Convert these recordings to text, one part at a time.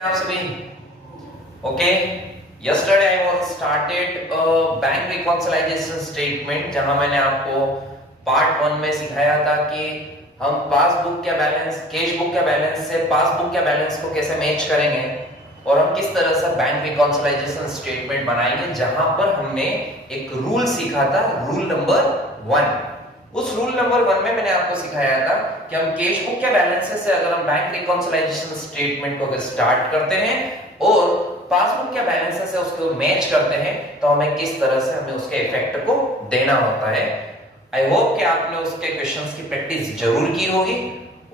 आप सभी okay. Yesterday I was started bank reconciliation statement, जहां मैंने आपको पार्ट 1 में सिखाया था कि हम पासबुक के बैलेंस, कैश बुक के बैलेंस से पासबुक के बैलेंस को कैसे मैच करेंगे और हम किस तरह से बैंक रिकॉन्सिलाइजेशन स्टेटमेंट बनाएंगे। जहां पर हमने एक रूल सीखा था, रूल नंबर 1। उस रूल नंबर 1 में मैंने आपको सिखाया था कि हम कैश बुक के बैलेंसेस से अगर हम बैंक रिकॉन्सिलाइजेशन स्टेटमेंट को अगर स्टार्ट करते हैं और पासबुक के बैलेंसेस से उसको मैच करते हैं तो हमें किस तरह से हमें उसके इफेक्ट को देना होता है। आई होप कि आपने उसके क्वेश्चंस की प्रैक्टिस जरूर की होगी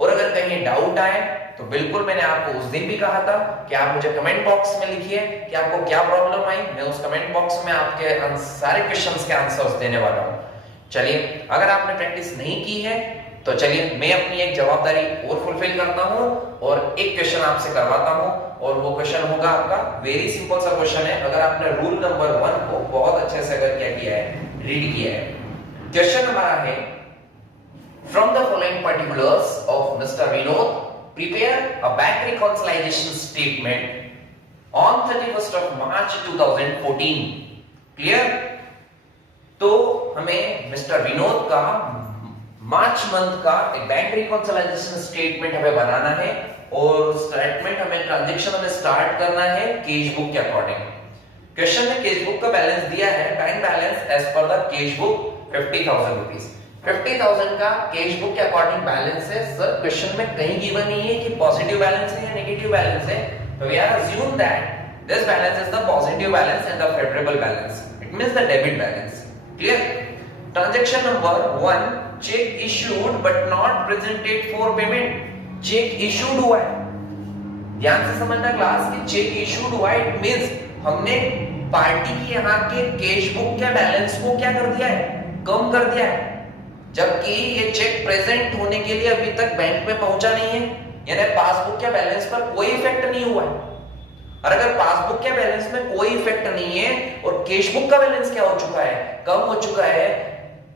और अगर कहीं डाउट आए तो बिल्कुल मैंने आपको उस दिन भी कहा था कि आप मुझे कमेंट बॉक्स में लिखिए कि आपको क्या प्रॉब्लम आई। मैं उस कमेंट बॉक्स में आपके सारे क्वेश्चंस के आंसर्स देने वाला हूं। चलिए, अगर आपने प्रैक्टिस नहीं की है तो चलिए मैं अपनी एक जवाबदारी और फुलफिल करता हूं और एक क्वेश्चन आपसे करवाता हूं और वो क्वेश्चन होगा आपका वेरी सिंपल सा क्वेश्चन है। अगर आपने रूल नंबर 1 को बहुत अच्छे से अगर क्या किया है, रीड किया है। क्वेश्चन हमारा है, from the following particulars of mister Vinod prepare a bank reconciliation statement on 31st of March 2014। Clear? तो हमें मिस्टर विनोद का मार्च मंथ का एक बैंक रिकॉन्सिलाइजेशन स्टेटमेंट हमें बनाना है और स्टेटमेंट हमें ट्रांजैक्शन हमें स्टार्ट करना है कैश बुक के अकॉर्डिंग। क्वेश्चन में कैश बुक का बैलेंस दिया है, bank balance as per the cash book 50,000 rupees. 50,000 का कैश बुक के अकॉर्डिंग बैलेंस है। सर क्वेश्चन में कहीं गिवन नहीं है कि पॉजिटिव बैलेंस है या नेगेटिव बैलेंस है, तो we are assume that this balance is the positive balance and the favourable balance, it means the debit balance. Clear? Transaction number 1, cheque issued but not presented for payment. Cheque issued हुआ है, ध्यान से समझना class कि check issued हुआ है, it means हमने party की यहां के कैश बुक के बैलेंस को क्या कर दिया है, कम कर दिया है, जबकि ये चेक प्रेजेंट होने के लिए अभी तक बैंक में पहुंचा नहीं है, यानी पासबुक के बैलेंस पर कोई इफेक्ट नहीं हुआ है। और अगर पासबुक के बैलेंस में कोई इफेक्ट नहीं है और कैश बुक का बैलेंस क्या हो चुका है, कम हो चुका है,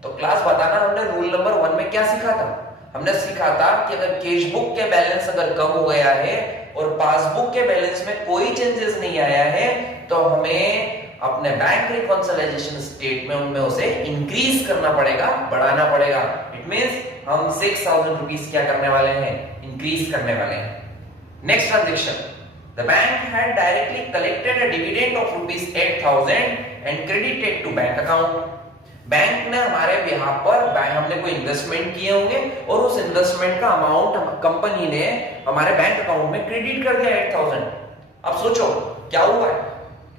तो क्लास बताना हमने रूल नंबर 1 में क्या सीखा था। हमने सीखा था कि अगर कैश बुक के बैलेंस अगर कम हो गया है और पासबुक के बैलेंस में कोई चेंजेस नहीं आया है तो हमें अपने बैंक रिकॉन्सिलाइजेशन स्टेटमेंट में उसे इंक्रीज करना पड़ेगा, बढ़ाना पड़ेगा। इट मींस हम 6,000 रुपीस क्या करने वाले हैं, इंक्रीज करने वाले हैं। Next transaction, the bank had directly collected a dividend of rupees 8,000 and credited to bank account। Bank ने हमारे बिहाफ पर हमने कोई इन्वेस्टमेंट किए होंगे और उस इन्वेस्टमेंट का अमाउंट कंपनी ने हमारे बैंक अकाउंट में क्रेडिट कर दिया 8,000। अब सोचो क्या हुआ है,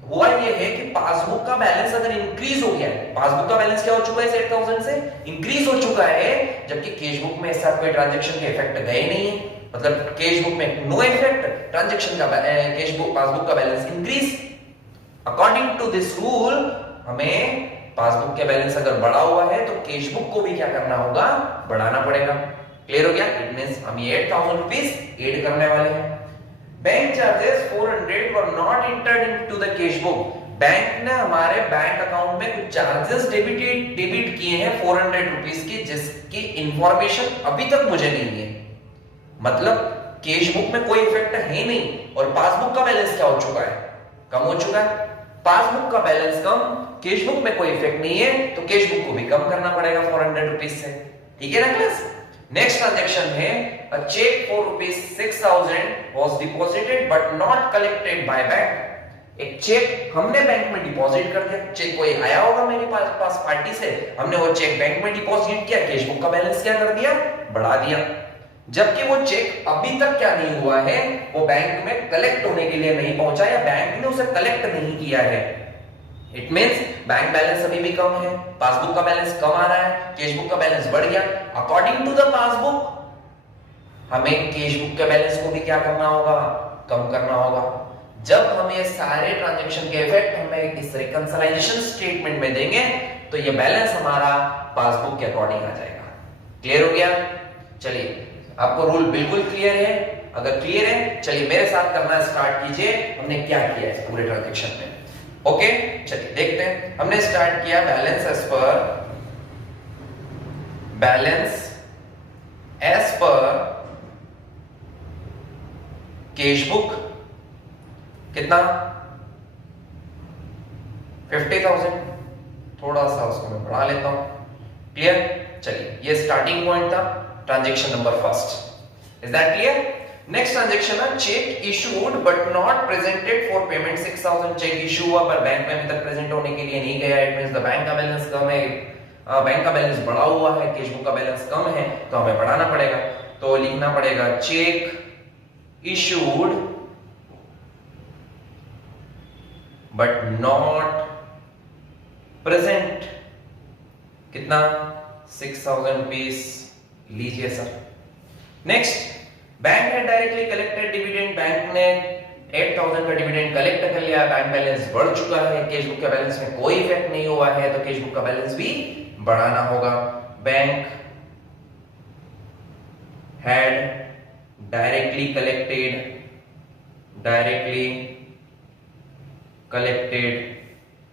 हुआ ये है कि पासबुक का बैलेंस अगर इंक्रीज हो गया है, पासबुक का बैलेंस क्या हो चुका है, 8,000 से इंक्रीज हो चुका है, जबकि कैश बुक में ऐसा कोई ट्रांजैक्शन के इफेक्ट गए नहीं है, मतलब कैश बुक में नो इफेक्ट, ट्रांजैक्शन का कैश बुक पासबुक का balance increase. According to this rule हमें पासबुक के बैलेंस अगर बढ़ा हुआ है तो कैश बुक को भी क्या करना होगा, बढ़ाना पड़ेगा। क्लियर हो गया? इट मींस हम ये 8,000 रुपीस ऐड करने वाले हैं। Bank charges 400 were not entered into the cash book. Bank ने हमारे बैंक अकाउंट में कुछ चार्जेस डेबिट किए हैं 400 रुपीस की, जिसकी इंफॉर्मेशन अभी तक मुझे नहीं है। मतलब कैश बुक में कोई इफेक्ट है नहीं और पासबुक का बैलेंस क्या हो चुका है, कम हो चुका है। पासबुक का बैलेंस कम, कैश बुक में कोई इफेक्ट नहीं है, तो कैश बुक को भी कम करना पड़ेगा 400 रुपीस से। ठीक है ना क्लास? नेक्स्ट ट्रांजैक्शन है, a cheque for rupees 6,000 was deposited but not collected by bank. एक चेक हमने बैंक में डिपॉजिट कर दिया, चेक कोई आया होगा मेरे पास पार्टी से, हमने वो चेक बैंक में डिपॉजिट किया, कैश बुक का बैलेंस क्या कर दिया, बढ़ा दिया, जबकि वो चेक अभी तक क्या नहीं हुआ है, वो बैंक में कलेक्ट होने के लिए नहीं पहुंचा या बैंक ने उसे कलेक्ट नहीं किया है। इट मींस बैंक बैलेंस अभी भी कम है, पासबुक का बैलेंस कम आ रहा है, कैश बुक का बैलेंस बढ़ गया। अकॉर्डिंग टू द पासबुक हमें कैश बुक के बैलेंस को भी क्या करना होगा, कम करना होगा। जब हम ये सारे ट्रांजैक्शन के इफेक्ट हमें इस रिकंसिलाइजेशन स्टेटमेंट में देंगे तो ये बैलेंस हमारा पासबुक के अकॉर्डिंग आ जाएगा। क्लियर हो गया? चलिए, आपको रूल बिल्कुल क्लियर है? अगर क्लियर है चलिए मेरे साथ करना स्टार्ट कीजिए, हमने क्या किया इस पूरे ट्रांजैक्शन में। ओके, चलिए देखते हैं। हमने स्टार्ट किया balance as per cash book कितना 50,000, थोड़ा सा उसको मैं बढ़ा लेता हूं। क्लियर? चलिए, ये स्टार्टिंग पॉइंट था transaction number first. Is that clear? Next transaction है cheque issued but not presented for payment 6,000। Cheque issue हुआ पर बैंक में अभी तक प्रेजेंट होने के लिए नहीं गया। इट मींस द बैंक का बैलेंस कम है, बैंक का बैलेंस बढ़ा हुआ है, कैश बुक का बैलेंस कम है, तो हमें बढ़ाना पड़ेगा। तो लिखना पड़ेगा check issued but not present, कितना 6,000 रुपीस लीजिए सर। नेक्स्ट, बैंक ने डायरेक्टली कलेक्टेड डिविडेंड, बैंक ने 8,000 का डिविडेंड कलेक्ट कर लिया, बैंक बैलेंस बढ़ चुका है, कैश बुक के बैलेंस में कोई इफेक्ट नहीं हुआ है, तो कैश बुक का बैलेंस भी बढ़ाना होगा। बैंक हैड डायरेक्टली कलेक्टेड,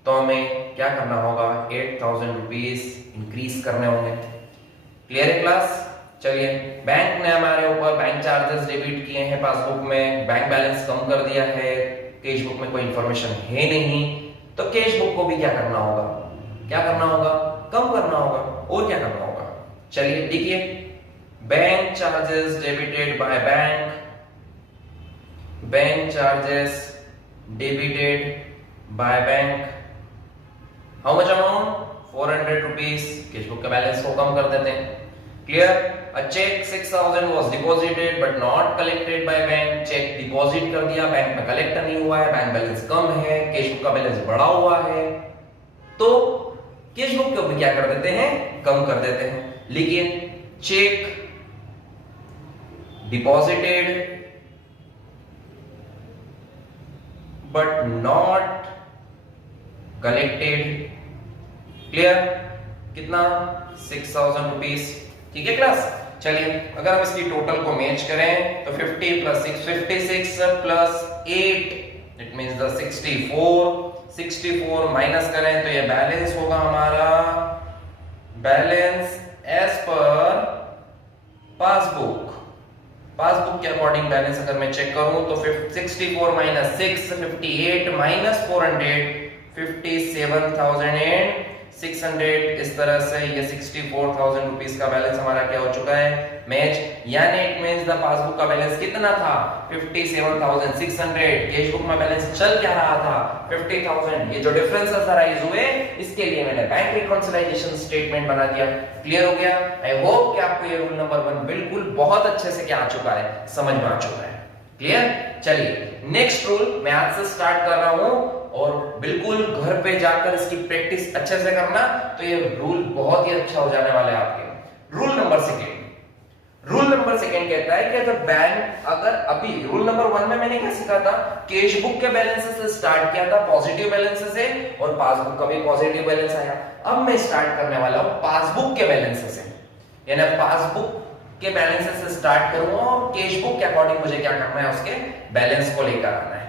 तो हमें क्या करना होगा 8,000 रुपीस इंक्रीज करने होंगे। क्लियर है क्लास? चलिए, बैंक ने हमारे ऊपर बैंक चार्जेस डेबिट किए हैं पासबुक में, बैंक बैलेंस कम कर दिया है, कैश बुक में कोई इंफॉर्मेशन है नहीं, तो कैश बुक को भी क्या करना होगा, क्या करना होगा, कम करना होगा। और क्या करना होगा, चलिए देखिए, bank charges debited by bank, bank charges debited by bank, how much amount 400 rupees, cash book के बैलेंस को कम कर देते हैं। Clear? A check 6,000 was deposited but not collected by bank, cheque deposit कर दिया, बैंक में कलेक्ट नहीं हुआ है, बैंक बैलेंस कम है, कैश बुक का बैलेंस बढ़ा हुआ है, तो कैश बुक को भी क्या कर देते हैं, कम कर देते हैं। लिखिए check deposited but not collected. Clear? कितना 6,000 रुपीस। ठीक है क्लास? चलिए, अगर हम इसकी टोटल को मैच करें तो 50 plus 6 56 plus 8 it means the 64 minus करें तो ये बैलेंस होगा हमारा, बैलेंस एज पर पासबुक के अकॉर्डिंग बैलेंस अगर मैं चेक करूं तो 64 माइनस 6 58 माइनस 400 57,600, इस तरह से ये 64,000 रुपीस का बैलेंस हमारा क्या हो चुका है, मैच। यानी इट मींस द पासबुक का बैलेंस कितना था 57,600, कैश बुक में बैलेंस चल क्या रहा था 50,000। ये जो डिफरेंसेस अराइज हुए इसके लिए मैंने बैंक रिकॉन्सिलाइजेशन स्टेटमेंट बना दिया। क्लियर हो गया? आई होप कि आपको ये रूल नंबर 1 बिल्कुल बहुत अच्छे से क्या आ चुका है, समझ में आ चुका है। क्लियर? चलिए, नेक्स्ट रूल मैं आज से स्टार्ट कर रहा हूं और बिल्कुल घर पे जाकर इसकी प्रैक्टिस अच्छे से करना, तो ये रूल बहुत ही अच्छा हो जाने वाला है आपके। रूल नंबर सेकंड कहता है कि अगर अभी रूल नंबर 1 में मैंने क्या सीखा था, कैश बुक के बैलेंस से स्टार्ट किया था, पॉजिटिव बैलेंस से, और पासबुक का भी पॉजिटिव बैलेंस आया। अब मैं स्टार्ट करने वाला हूं पासबुक के बैलेंस से, यानी पासबुक के बैलेंस से स्टार्ट करूंगा और कैश बुक के अकॉर्डिंग मुझे क्या करना है, उसके बैलेंस को लेकर आना है।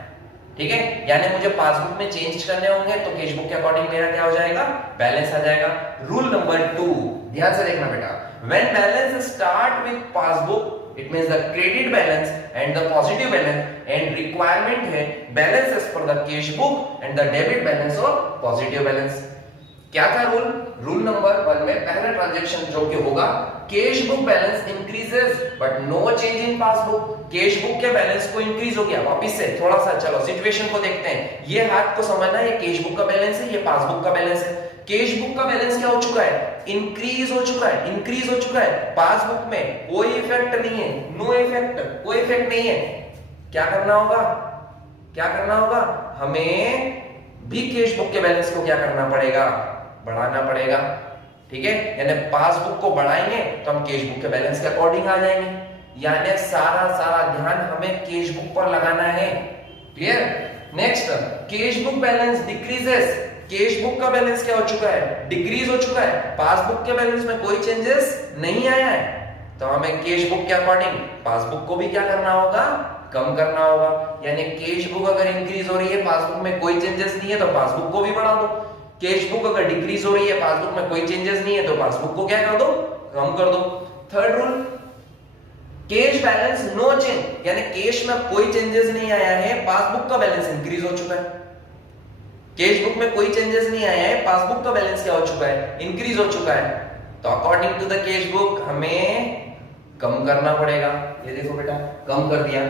ठीक है? यानी मुझे पासबुक में चेंज करने होंगे तो कैश बुक के अकॉर्डिंग मेरा क्या हो जाएगा, बैलेंस आ जाएगा। रूल नंबर 2 ध्यान से देखना बेटा, when balance start with passbook it means the credit balance and the positive balance and requirement है balance as per the cash book and the debit balance और पॉजिटिव बैलेंस। क्या था rule number 1 में पहला ट्रांजैक्शन जो कि होगा, cash book balance increases but no change in passbook, cash book के बैलेंस को इंक्रीज हो गया। वापस से थोड़ा सा चलो सिचुएशन को देखते हैं, ये हाथ को समझना है, ये कैश बुक का बैलेंस है, ये पासबुक का बैलेंस है। कैश बुक का बैलेंस क्या हो चुका है, इंक्रीज हो चुका है, पासबुक में कोई इफेक्ट नहीं है, नो इफेक्ट, कोई इफेक्ट नहीं है। क्या करना होगा, हमें भी कैश बुक के बैलेंस को क्या करना पड़ेगा, बढ़ाना पड़ेगा। ठीक है? यानी पासबुक को बढ़ाएंगे तो हम कैश बुक के बैलेंस के अकॉर्डिंग आ जाएंगे, यानी सारा ध्यान हमें कैश बुक पर लगाना है। Clear? Next, cash book balance decreases, cash book का बैलेंस क्या हो चुका है, डिक्रीज हो चुका है, पासबुक के बैलेंस में कोई चेंजेस नहीं आया है, तो हमें कैश बुक के अकॉर्डिंग पासबुक को भी क्या करना होगा, कम करना होगा। यानी कैश बुक अगर इंक्रीज हो रही है, पासबुक में कोई चेंजेस नहीं है, तो पासबुक को भी बढ़ा दो। कैश बुक अगर डिक्रीज हो रही है, पासबुक में कोई चेंजेस नहीं है, तो पासबुक को क्या कर दो, कम कर दो। Third rule, cash balance no change, यानी कैश में कोई चेंजेस नहीं आया है, पासबुक का बैलेंस इंक्रीज हो चुका है। कैश बुक में कोई चेंजेस नहीं आया है, पासबुक का बैलेंस क्या हो चुका है, इंक्रीज हो चुका है। तो according to the cash book हमें कम करना पड़ेगा। ये देखो बेटा कम कर दिया,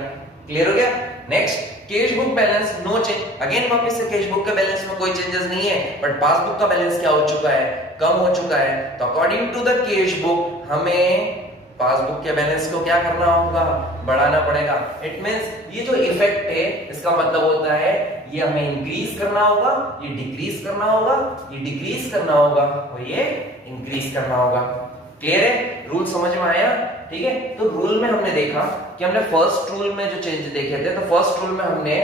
क्लियर हो गया। Next cash book balance no change, again वापस से कैश बुक के बैलेंस में कोई चेंजेस नहीं है, बट पासबुक का बैलेंस क्या हो चुका है, कम हो चुका है। तो according to the cash book हमें पासबुक के बैलेंस को क्या करना होगा, बढ़ाना पड़ेगा। इट मींस ये जो इफेक्ट है इसका मतलब होता है ये हमें इंक्रीज करना होगा, ये डिक्रीज करना होगा, ये डिक्रीज करना होगा और ये इंक्रीज करना होगा। क्लियर है, रूल समझ में आया? ठीक है, तो रूल में हमने देखा कि हमने फर्स्ट रूल में जो चेंज देखे थे, तो फर्स्ट रूल में हमने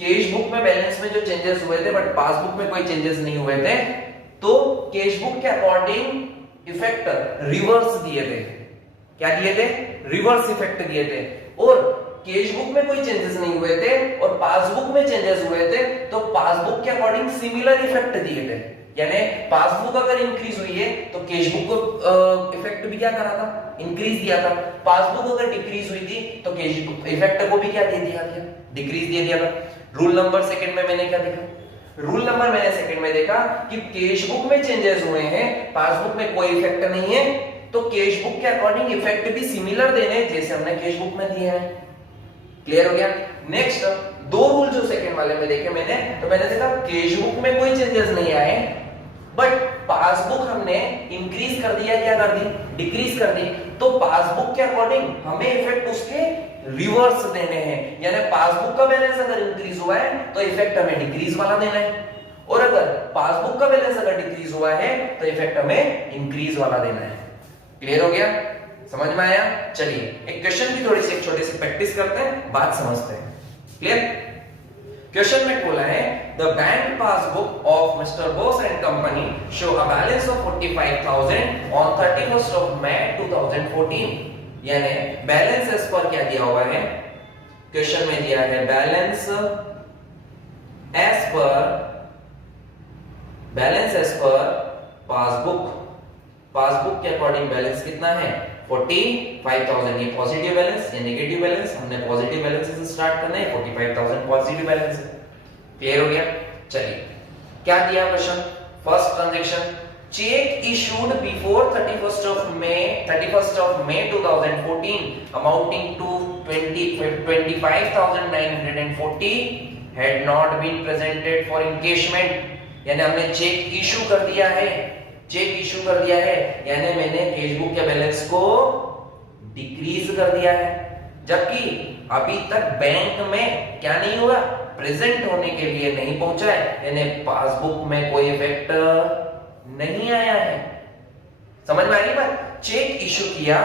कैश बुक में बैलेंस में जो चेंजेस हुए थे बट पासबुक में कोई चेंजेस नहीं हुए थे, तो कैश बुक के अकॉर्डिंग इफेक्ट रिवर्स दिए थे। क्या दिए थे? रिवर्स इफेक्ट दिए थे। और कैश बुक में कोई चेंजेस नहीं हुए थे और पासबुक में चेंजेस हुए थे, तो पासबुक के अकॉर्डिंग सिमिलर इफेक्ट दिए थे। यानी पासबुक अगर इंक्रीज हुई है तो कैश बुक को इफेक्ट भी क्या करा था, इंक्रीज दिया था। पासबुक अगर डिक्रीज हुई थी तो कैश बुक इफेक्ट को भी क्या दे दिया था, डिक्रीज दे दिया था। रूल नंबर सेकंड में मैंने क्या देखा, रूल नंबर मैंने सेकंड में देखा कि कैश बुक में चेंजेस हुए हैं, पासबुक में कोई इफेक्ट नहीं है, तो कैश बुक के अकॉर्डिंग इफेक्ट भी सिमिलर देने जैसे हमने कैश बुक में दिए हैं। क्लियर हो गया। नेक्स्ट दो रूल जो सेकंड वाले में देखे मैंने, तो मैंने देखा कैश बुक में कोई चेंजेस नहीं आए, बट पासबुक हमने इंक्रीज कर दिया, क्या कर दी, डिक्रीज कर दी। तो पासबुक के अकॉर्डिंग हमें इफेक्ट उसके रिवर्स देने हैं, यानी पासबुक का बैलेंस अगर इंक्रीज हुआ है तो इफेक्ट हमें डिक्रीज वाला देना है, और अगर पासबुक का बैलेंस अगर डिक्रीज हुआ है तो इफेक्ट हमें इंक्रीज वाला देना है। क्लियर हो गया, समझ में आया? चलिए एक क्वेश्चन की थोड़ी सी एक छोटी सी प्रैक्टिस करते हैं, बात समझते हैं। क्लियर? क्वेश्चन में बोला है the bank passbook of mister Bose and company show a balance of 45,000 on 31st of May 2014। यानी बैलेंस एज पर क्या दिया हुआ है, क्वेश्चन में दिया है balance as per passbook, passbook के अकॉर्डिंग बैलेंस कितना है, 45,000। ये पॉजिटिव बैलेंस, ये नेगेटिव बैलेंस, हमने पॉजिटिव बैलेंस से स्टार्ट करना है, 45,000 पॉजिटिव बैलेंस है। क्लियर हो गया? चलिए क्या दिया question, first transaction cheque issued before 31st of May 2014 amounting to 25,940 had not been presented for encashment। यानी हमने चेक इशू कर दिया है, चेक इशू कर दिया है, यानी मैंने कैश बुक के बैलेंस को डिक्रीज कर दिया है, जबकि अभी तक बैंक में क्या नहीं हुआ, प्रेजेंट होने के लिए नहीं पहुंचा है, यानी पासबुक में कोई इफेक्ट नहीं आया है। समझ में आ रही बात? चेक इशू किया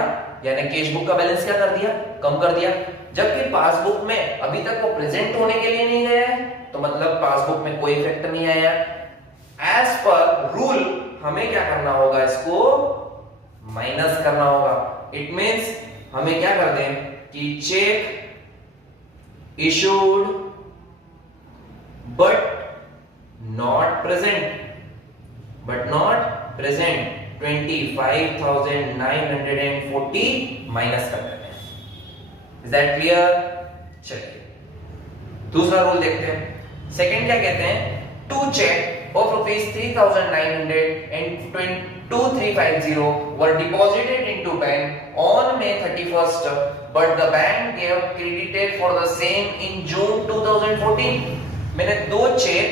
यानी कैश बुक का बैलेंस क्या कर दिया, कम कर दिया, जबकि पासबुक में अभी तक वो प्रेजेंट होने के लिए नहीं गया है, तो मतलब पासबुक में कोई इफेक्ट नहीं आया। एज पर रूल हमें क्या करना होगा, इसको माइनस करना होगा। इट मींस हमें क्या कर दें कि check issued but not present 25,940 minus कर देते हैं। Is that clear? चलिए दूसरा रूल देखते हैं। सेकंड क्या कहते हैं, to check of rupees 3,900 and 2350 were deposited into bank on May 31st, but the bank gave credited for the same in June 2014। मैंने दो चेक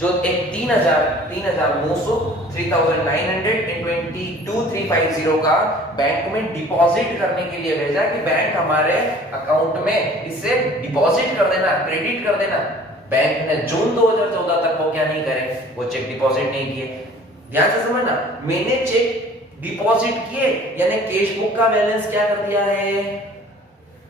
जो एक 3,900 3,922,350 का बैंक में डिपॉजिट करने के लिए भेजा कि बैंक हमारे अकाउंट में इसे डिपॉजिट कर देना, क्रेडिट कर देना। बैंक ने जून 2014 तक वो क्या नहीं करे, वो चेक डिपॉजिट नहीं किए। ध्यान से समझना, मैंने चेक डिपॉजिट किए यानी कैश बुक का बैलेंस क्या कर दिया है,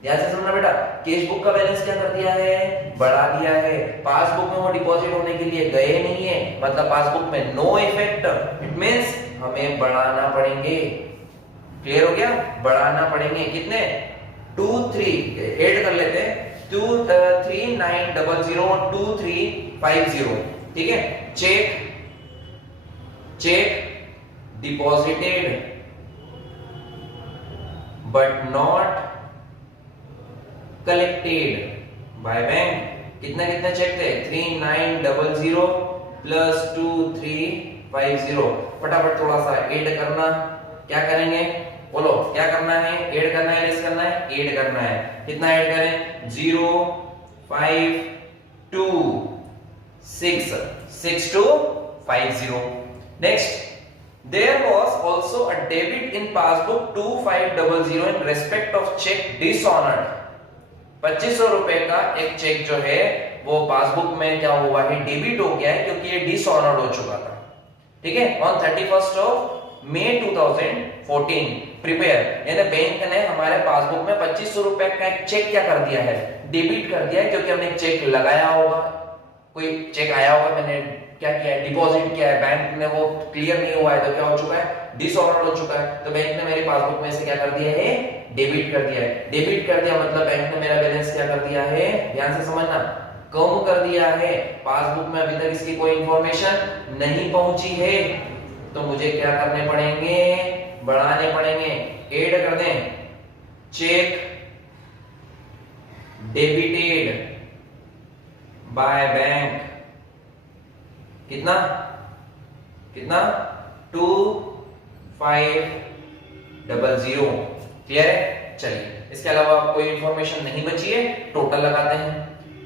ध्यान से समझना बेटा, कैश बुक का बैलेंस क्या कर दिया है, बढ़ा दिया है। पासबुक में वो डिपॉजिट होने के लिए गए नहीं है, मतलब पासबुक में नो इफेक्ट। इट मींस हमें बढ़ाना पड़ेंगे। क्लियर हो गया? बढ़ाना पड़ेंगे कितने, 2 3 ऐड कर लेते हैं, 239002350। ठीक है, check deposited but not collected by bank. कितने कितने चेक थे? 3900 प्लस 2350। फटाफट थोड़ा सा ऐड करना। क्या करेंगे बोलो? क्या करना है? ऐड करना है, लेस करना है? ऐड करना है। कितना ऐड करें? 0 5 2 6 6250। Next, there was also a debit in passbook 2500 in respect of check dishonored। 2500 रुपए का एक चेक जो है वो पासबुक में क्या हुआ है? डेबिट हो गया है, क्योंकि ये डिसऑनर्ड हो चुका था। ठीक है, on 31st of May 2014 prepare, यानी बैंक ने हमारे पासबुक में 2500 रुपए का एक चेक क्या कर दिया है? डेबिट कर दिया है, क्योंकि हमने एक चेक लगाया होगा, कोई चेक आया होगा, मैंने क्या किया है? डिपॉजिट किया है, बैंक ने वो क्लियर नहीं हुआ है, तो क्या हो चुका है? डिसऑनर्ड हो चुका है। तो बैंक ने मेरे पासबुक में से क्या कर दिया है? डेबिट कर दिया है। डेबिट कर दिया मतलब बैंक ने मेरा बैलेंस क्या कर दिया है? ध्यान से समझना, कम कर दिया है। पासबुक में अभी तक इसकी कोई इंफॉर्मेशन नहीं पहुंची है, तो मुझे क्या करने पड़ेंगे? बढ़ाने पड़ेंगे। ऐड कर दें, चेक डेबिटेड बाय बैंक। कितना कितना? 2500। क्लियर है? चलिए, इसके अलावा कोई इंफॉर्मेशन नहीं बची है। टोटल लगाते हैं।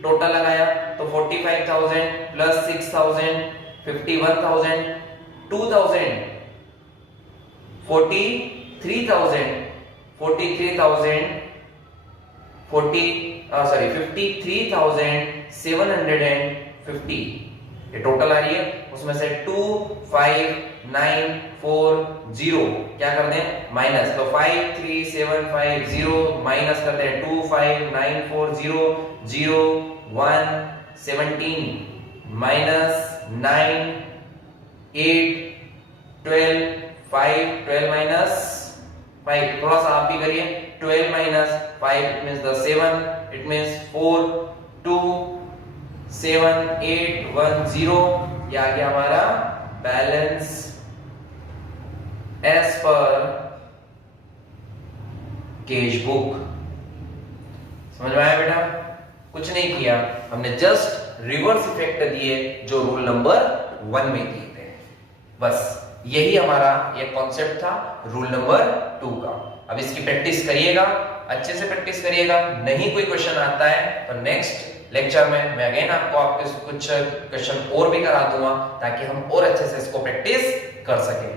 टोटल लगाया तो 45,000 प्लस 6,000 51,000 2,000 43,000 53,750। ये टोटल आ रही है। उसमें से 25940 क्या कर दें? माइनस। तो 53750 माइनस कर दें 25940 0 1 17 माइनस 9 8 12 5 12 माइनस 5। थोड़ा सा आप भी करिए। 12 minus 5 it means the 7, it means 4 2 7 8 1 0। ये आ गया हमारा balance as per cash book. समझ में आया बेटा? कुछ नहीं किया, हमने जस्ट रिवर्स इफेक्ट दिए जो रूल नंबर 1 में दिए थे। बस यही हमारा ये कॉन्सेप्ट था रूल नंबर 2 का। अब इसकी प्रैक्टिस करिएगा, अच्छे से प्रैक्टिस करिएगा। नहीं कोई क्वेश्चन आता है तो नेक्स्ट लेक्चर में मैं अगेन आपको कुछ क्वेश्चन और भी करा दूंगा, ताकि हम और अच्छे से इसको प्रैक्टिस कर सकें।